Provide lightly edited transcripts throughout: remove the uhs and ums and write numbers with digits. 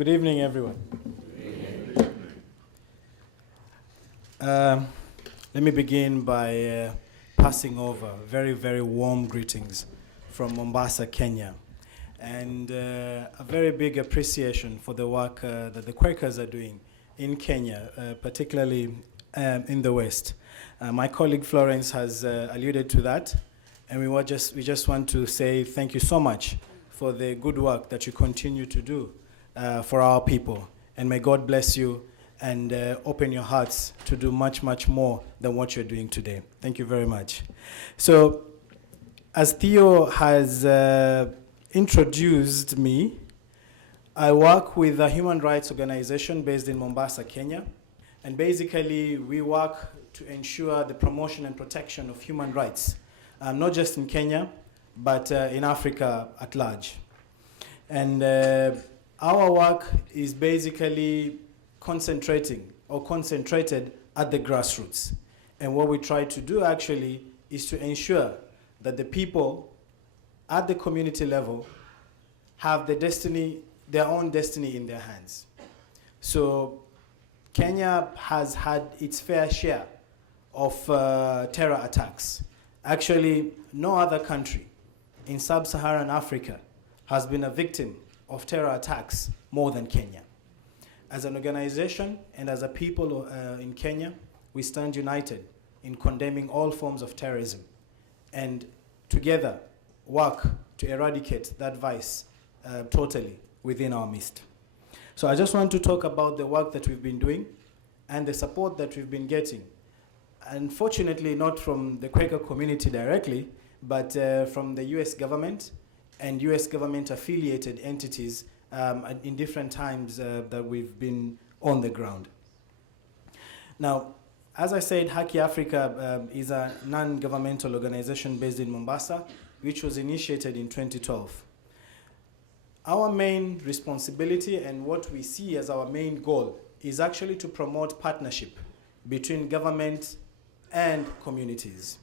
Good evening, everyone. Let me begin by passing over very, very warm greetings from Mombasa, Kenya, and a very big appreciation for the work that the Quakers are doing in Kenya, particularly in the West. My colleague Florence has alluded to that, and we just want to say thank you so much for the good work that you continue to do for our people. And may God bless you and open your hearts to do much, much more than what you're doing today. Thank you very much. So, as Theo has introduced me, I work with a human rights organization based in Mombasa, Kenya. And basically, we work to ensure the promotion and protection of human rights, not just in Kenya, but in Africa at large. And our work is basically concentrated at the grassroots. And what we try to do actually is to ensure that the people at the community level have their own destiny in their hands. So Kenya has had its fair share of terror attacks. Actually, no other country in sub-Saharan Africa has been a victim of terror attacks more than Kenya. As an organization and as a people in Kenya, we stand united in condemning all forms of terrorism and together work to eradicate that vice totally within our midst. So I just want to talk about the work that we've been doing and the support that we've been getting. Unfortunately, not from the Quaker community directly, but from the US government and US government-affiliated entities in different times that we've been on the ground. Now, as I said, Haki Africa is a non-governmental organization based in Mombasa, which was initiated in 2012. Our main responsibility and what we see as our main goal is actually to promote partnership between government and communities.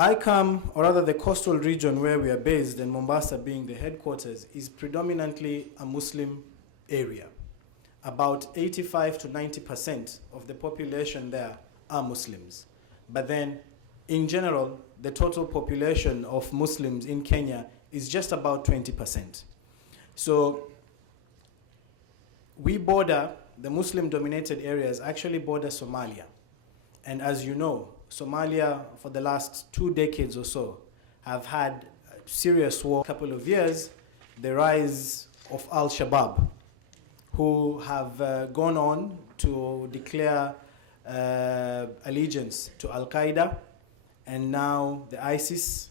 I come, or rather the coastal region where we are based, and Mombasa being the headquarters, is predominantly a Muslim area. About 85 to 90% of the population there are Muslims. But then, in general, the total population of Muslims in Kenya is just about 20%. So we border, the Muslim-dominated areas actually border Somalia. And as you know, Somalia, for the last 2 decades or so, have had a serious war. A couple of years, the rise of Al-Shabaab, who have gone on to declare allegiance to Al-Qaeda, and now the ISIS,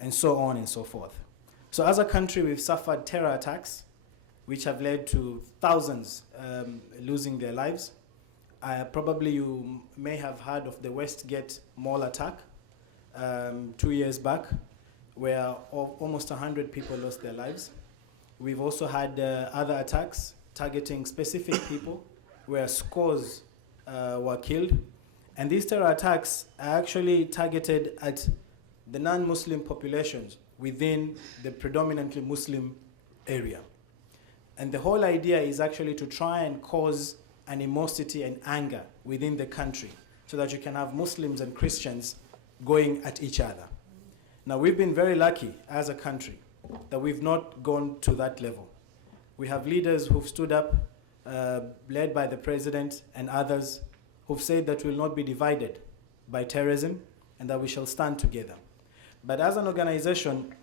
and so on and so forth. So as a country, we've suffered terror attacks, which have led to thousands losing their lives. Probably you may have heard of the Westgate Mall attack 2 years back, where almost 100 people lost their lives. We've also had other attacks targeting specific people, where scores were killed. And these terror attacks are actually targeted at the non-Muslim populations within the predominantly Muslim area. And the whole idea is actually to try and cause animosity and anger within the country so that you can have Muslims and Christians going at each other. Now, we've been very lucky as a country that we've not gone to that level. We have leaders who've stood up, led by the president and others, who've said that we'll not be divided by terrorism and that we shall stand together. But as an organization,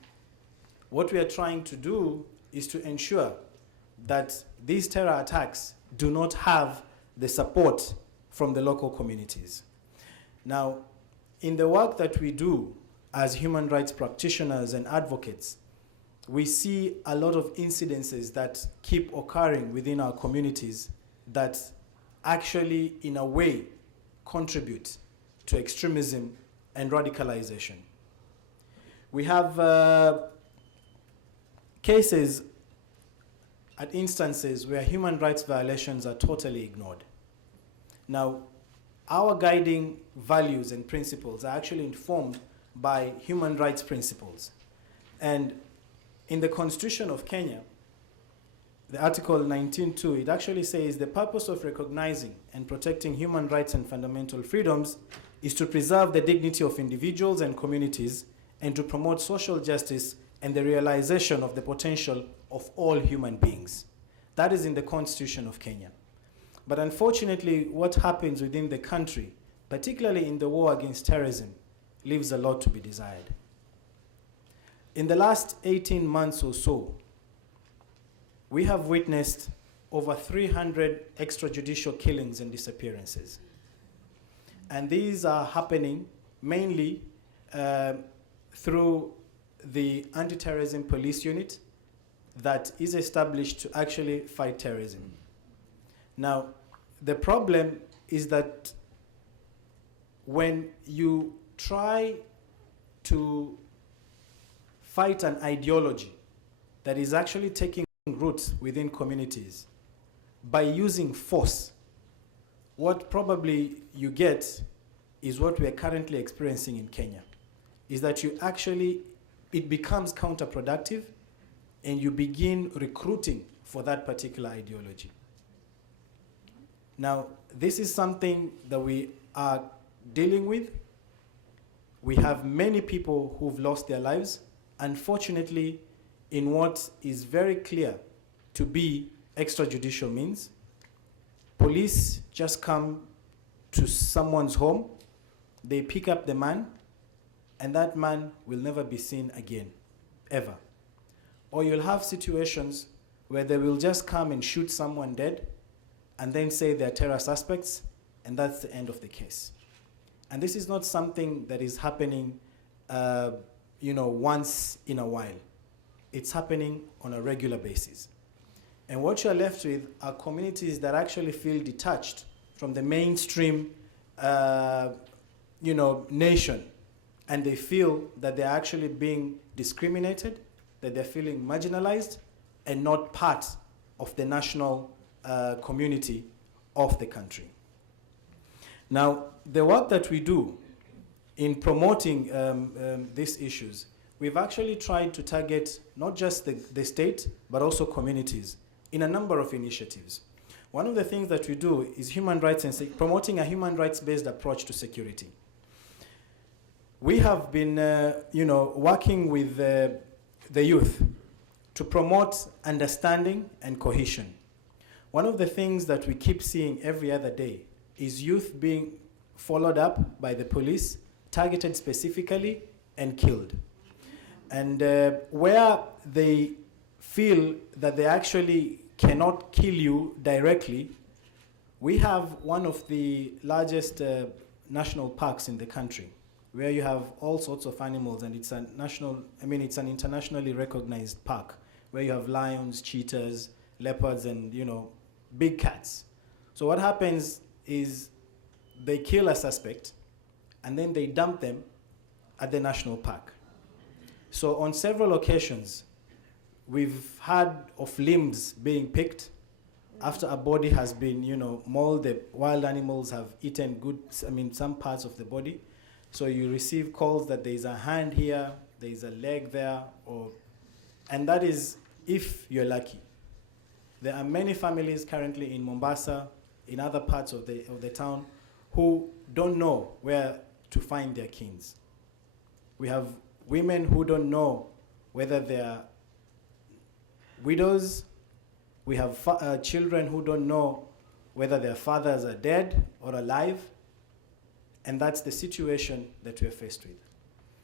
what we are trying to do is to ensure that these terror attacks do not have the support from the local communities. Now, in the work that we do as human rights practitioners and advocates, we see a lot of incidences that keep occurring within our communities that actually, in a way, contribute to extremism and radicalization. We have cases at instances where human rights violations are totally ignored. Now, our guiding values and principles are actually informed by human rights principles. And in the Constitution of Kenya, the Article 19.2, it actually says the purpose of recognizing and protecting human rights and fundamental freedoms is to preserve the dignity of individuals and communities and to promote social justice and the realization of the potential of all human beings. That is in the Constitution of Kenya. But unfortunately, what happens within the country, particularly in the war against terrorism, leaves a lot to be desired. In the last 18 months or so, we have witnessed over 300 extrajudicial killings and disappearances. And these are happening mainly through the anti-terrorism police unit that is established to actually fight terrorism. Now, the problem is that when you try to fight an ideology that is actually taking roots within communities by using force, what probably you get is what we are currently experiencing in Kenya, is that you actually, it becomes counterproductive and you begin recruiting for that particular ideology. Now, this is something that we are dealing with. We have many people who've lost their lives, unfortunately, in what is very clear to be extrajudicial means. Police just come to someone's home, they pick up the man, and that man will never be seen again, ever. Or you'll have situations where they will just come and shoot someone dead and then say they're terror suspects, and that's the end of the case. And this is not something that is happening once in a while. It's happening on a regular basis. And what you're left with are communities that actually feel detached from the mainstream nation. And they feel that they're actually being discriminated, that they're feeling marginalized and not part of the national community of the country. Now, the work that we do in promoting these issues, we've actually tried to target not just the state, but also communities in a number of initiatives. One of the things that we do is human rights and promoting a human rights-based approach to security. We have been working with the youth to promote understanding and cohesion. One of the things that we keep seeing every other day is youth being followed up by the police, targeted specifically, and killed. And where they feel that they actually cannot kill you directly, we have one of the largest national parks in the country, where you have all sorts of animals, and it's it's an internationally recognized park, where you have lions, cheetahs, leopards, and big cats. So what happens is they kill a suspect, and then they dump them at the national park. So on several occasions, we've heard of limbs being picked after a body has been, mauled. The wild animals have eaten some parts of the body. So you receive calls that there's a hand here, there's a leg there, and that is if you're lucky. There are many families currently in Mombasa, in other parts of the town, who don't know where to find their kins. We have women who don't know whether they're widows. We have children who don't know whether their fathers are dead or alive. And that's the situation that we're faced with.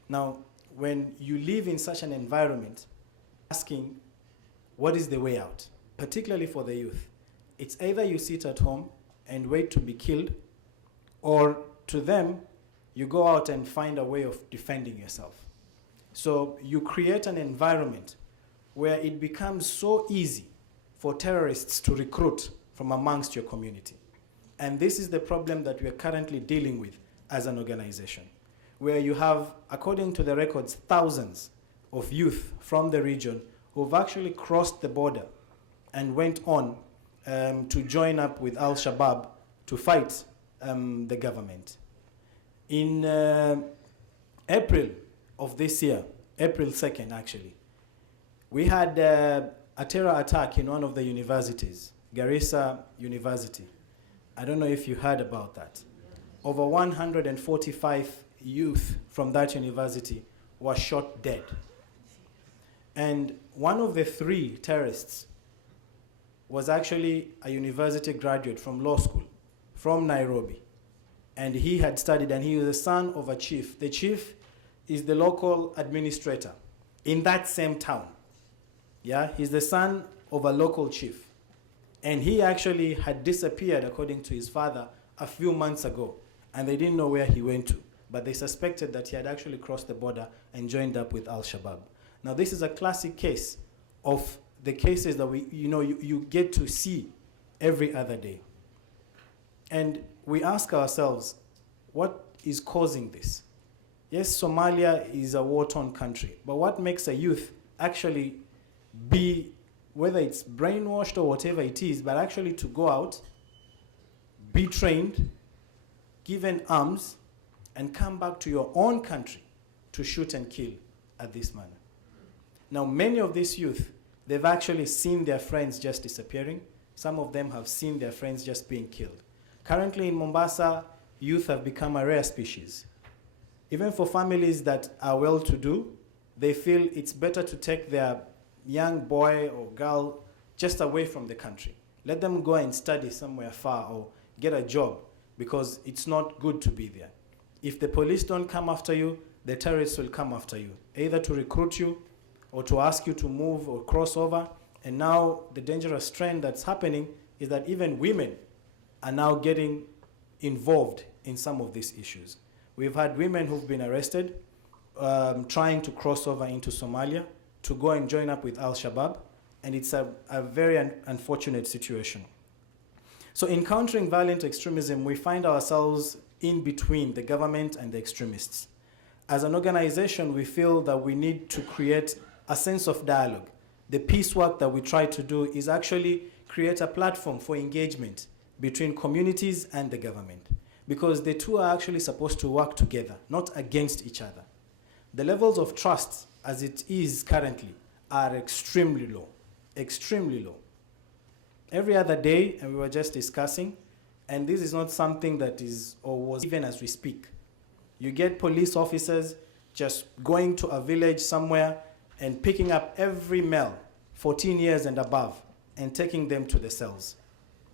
Now, when you live in such an environment, asking what is the way out, particularly for the youth, it's either you sit at home and wait to be killed, or to them, you go out and find a way of defending yourself. So you create an environment where it becomes so easy for terrorists to recruit from amongst your community. And this is the problem that we are currently dealing with as an organization, where you have, according to the records, thousands of youth from the region who've actually crossed the border and went on to join up with Al-Shabaab to fight the government. In April of this year, April 2nd actually, we had a terror attack in one of the universities, Garissa University. I don't know if you heard about that. Over 145 youth from that university were shot dead. And one of the 3 terrorists was actually a university graduate from law school, from Nairobi. And he had studied, and he was the son of a chief. The chief is the local administrator in that same town. Yeah, he's the son of a local chief. And he actually had disappeared, according to his father, a few months ago. And they didn't know where he went to. But they suspected that he had actually crossed the border and joined up with Al-Shabaab. Now, this is a classic case of the cases that you get to see every other day. And we ask ourselves, what is causing this? Yes, Somalia is a war-torn country, but what makes a youth actually be, whether it's brainwashed or whatever it is, but actually to go out, be trained, given arms, and come back to your own country to shoot and kill at this manner? Now, many of these youth, they've actually seen their friends just disappearing. Some of them have seen their friends just being killed. Currently in Mombasa, youth have become a rare species. Even for families that are well-to-do, they feel it's better to take their young boy or girl just away from the country. Let them go and study somewhere far or get a job, because it's not good to be there. If the police don't come after you, the terrorists will come after you, either to recruit you or to ask you to move or cross over. And now the dangerous trend that's happening is that even women are now getting involved in some of these issues. We've had women who've been arrested trying to cross over into Somalia to go and join up with Al-Shabaab, and it's a very unfortunate situation. So in countering violent extremism, we find ourselves in between the government and the extremists. As an organization, we feel that we need to create a sense of dialogue. The peace work that we try to do is actually create a platform for engagement between communities and the government, because the two are actually supposed to work together, not against each other. The levels of trust, as it is currently, are extremely low, extremely low. Every other day, and we were just discussing, and this is not something that is or was even as we speak. You get police officers just going to a village somewhere and picking up every male, 14 years and above, and taking them to the cells.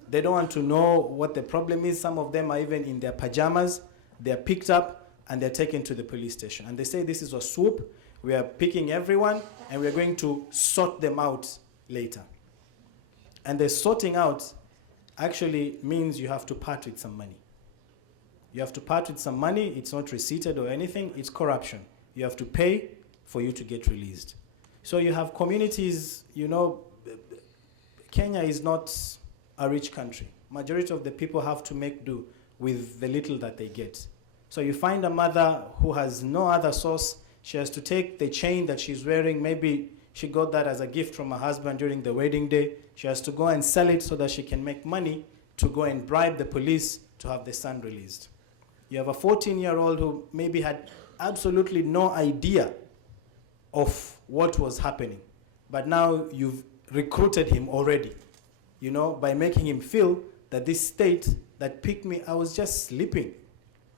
They don't want to know what the problem is. Some of them are even in their pajamas. They're picked up and they're taken to the police station. And they say this is a swoop. We are picking everyone and we're going to sort them out later. And the sorting out actually means you have to part with some money. You have to part with some money. It's not receipted or anything. It's corruption. You have to pay for you to get released. So you have communities, Kenya is not a rich country. Majority of the people have to make do with the little that they get. So you find a mother who has no other source. She has to take the chain that she's wearing. Maybe she got that as a gift from her husband during the wedding day. She has to go and sell it so that she can make money to go and bribe the police to have the son released. You have a 14-year-old who maybe had absolutely no idea of what was happening. But now you've recruited him already, by making him feel that this state that picked me, I was just sleeping.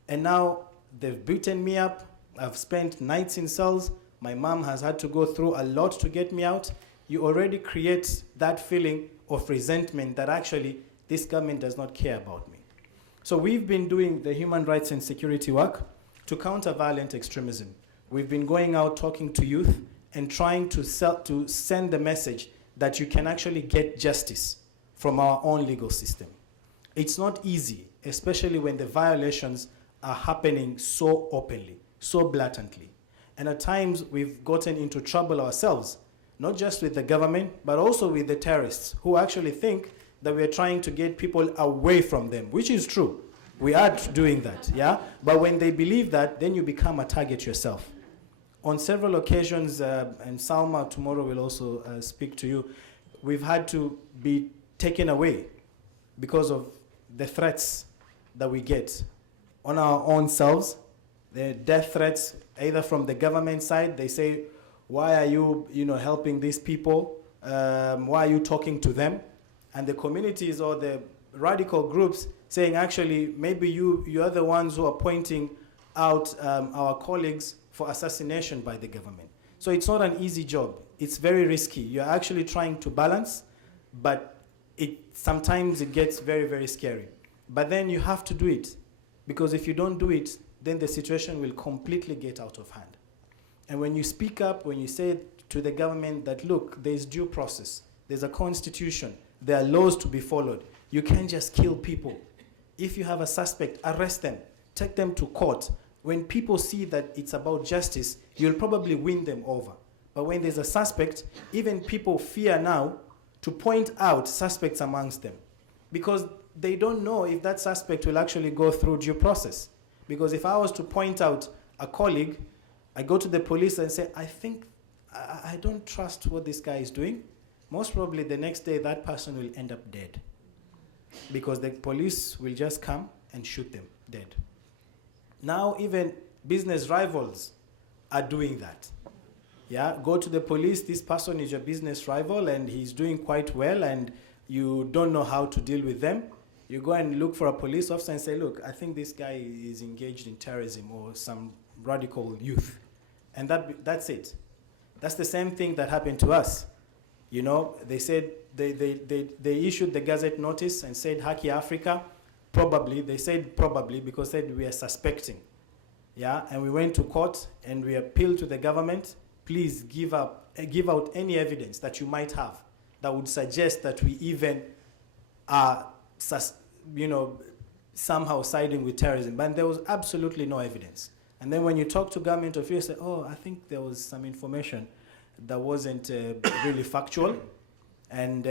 And now they've beaten me up. I've spent nights in cells. My mom has had to go through a lot to get me out. You already create that feeling of resentment that actually this government does not care about me. So we've been doing the human rights and security work to counter violent extremism. We've been going out talking to youth and trying to send the message that you can actually get justice from our own legal system. It's not easy, especially when the violations are happening so openly, so blatantly. And at times we've gotten into trouble ourselves, not just with the government, but also with the terrorists who actually think that we're trying to get people away from them, which is true. We are doing that, yeah? But when they believe that, then you become a target yourself. On several occasions, and Salma tomorrow will also speak to you, we've had to be taken away because of the threats that we get on our own selves. The death threats, either from the government side, they say, why are you, helping these people? Why are you talking to them? And the communities or the radical groups saying, actually, maybe you are the ones who are pointing out our colleagues for assassination by the government. So it's not an easy job. It's very risky. You're actually trying to balance, but sometimes it gets very, very scary. But then you have to do it, because if you don't do it, then the situation will completely get out of hand. And when you speak up, when you say to the government that, look, there's due process, there's a constitution, there are laws to be followed, you can't just kill people. If you have a suspect, arrest them, take them to court. When people see that it's about justice, you'll probably win them over. But when there's a suspect, even people fear now to point out suspects amongst them, because they don't know if that suspect will actually go through due process. Because if I was to point out a colleague, I go to the police and say, I don't trust what this guy is doing, most probably the next day that person will end up dead, because the police will just come and shoot them dead. Now even business rivals are doing that. Yeah, go to the police, this person is your business rival and he's doing quite well and you don't know how to deal with them. You go and look for a police officer and say, look, I think this guy is engaged in terrorism or some radical youth. And that's it. That's the same thing that happened to us. You know, they said, they issued the Gazette notice and said, Haki Africa, probably, they said probably because they said we are suspecting. Yeah, and we went to court and we appealed to the government, please give out any evidence that you might have that would suggest that we even are, somehow siding with terrorism. But there was absolutely no evidence. And then when you talk to government officials, say, oh, I think there was some information that wasn't really factual. And,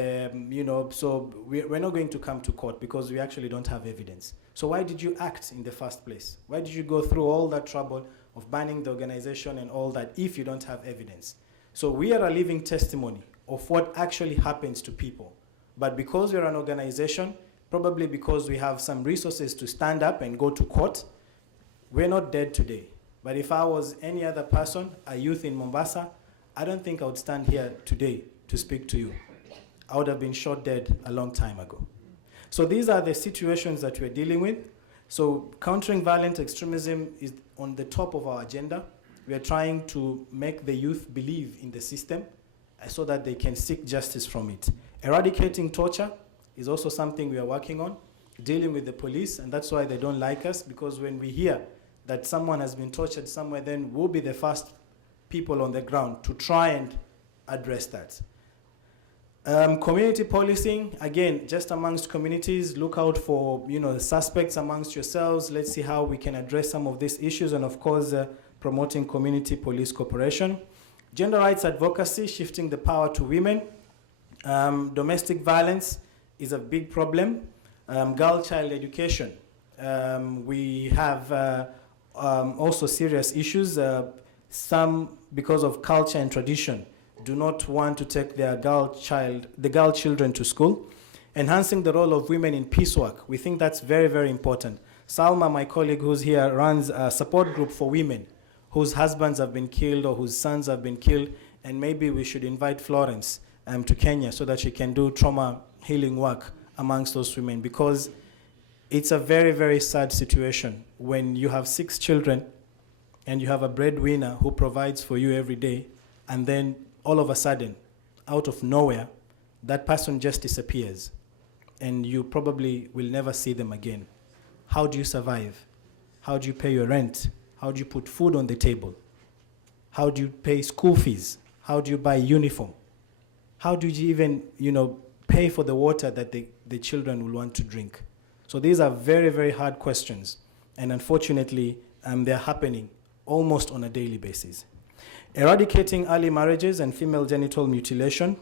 so we're not going to come to court because we actually don't have evidence. So why did you act in the first place? Why did you go through all that trouble of banning the organization and all that if you don't have evidence? So we are a living testimony of what actually happens to people. But because we're an organization, probably because we have some resources to stand up and go to court, we're not dead today. But if I was any other person, a youth in Mombasa, I don't think I would stand here today to speak to you. I would have been shot dead a long time ago. So these are the situations that we're dealing with. So countering violent extremism is on the top of our agenda. We are trying to make the youth believe in the system so that they can seek justice from it. Eradicating torture is also something we are working on, dealing with the police, and that's why they don't like us, because when we hear that someone has been tortured somewhere, then we'll be the first people on the ground to try and address that. Community policing, again, just amongst communities, look out for suspects amongst yourselves. Let's see how we can address some of these issues, and of course, promoting community police cooperation. Gender rights advocacy, shifting the power to women. Domestic violence is a big problem. Girl child education. We have also serious issues. Some, because of culture and tradition, do not want to take the girl children to school. Enhancing the role of women in peace work. We think that's very, very important. Salma, my colleague who's here, runs a support group for women whose husbands have been killed or whose sons have been killed, and maybe we should invite Florence to Kenya so that she can do trauma healing work amongst those women, because it's a very, very sad situation when you have 6 children and you have a breadwinner who provides for you every day, and then all of a sudden, out of nowhere, that person just disappears and you probably will never see them again. How do you survive? How do you pay your rent? How do you put food on the table? How do you pay school fees? How do you buy uniform? How do you even, pay for the water that the children will want to drink? So these are very, very hard questions. And unfortunately, they're happening almost on a daily basis. Eradicating early marriages and female genital mutilation.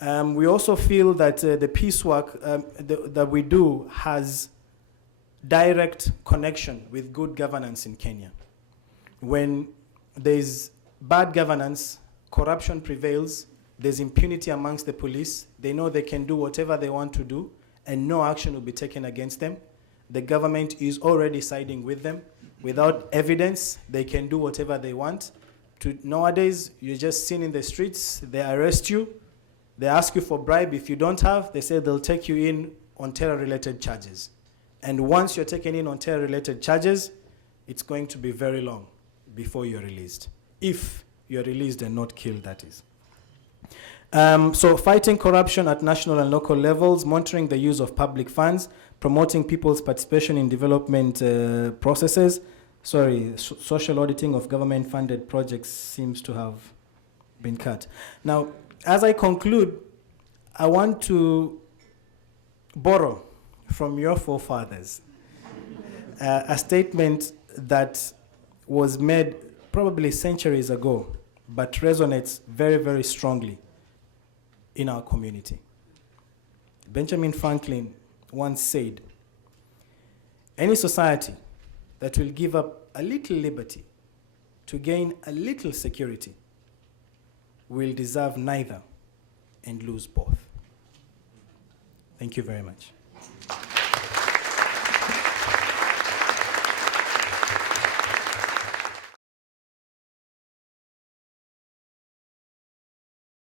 We also feel that the peace work that we do has direct connection with good governance in Kenya. When there's bad governance, corruption prevails, there's impunity amongst the police, they know they can do whatever they want to do and no action will be taken against them. The government is already siding with them. Without evidence, they can do whatever they want. Nowadays, you're just seen in the streets, they arrest you, They ask you for bribe. If you don't have, they say they'll take you in on terror-related charges. And once you're taken in on terror-related charges, it's going to be very long before you're released. If you're released and not killed, that is. So fighting corruption at national and local levels, monitoring the use of public funds, promoting people's participation in development processes. Social auditing of government-funded projects seems to have been cut. Now, as I conclude, I want to borrow from your forefathers a statement that was made probably centuries ago, but resonates very, very strongly in our community. Benjamin Franklin once said, "Any society that will give up a little liberty to gain a little security will deserve neither and lose both." Thank you very much.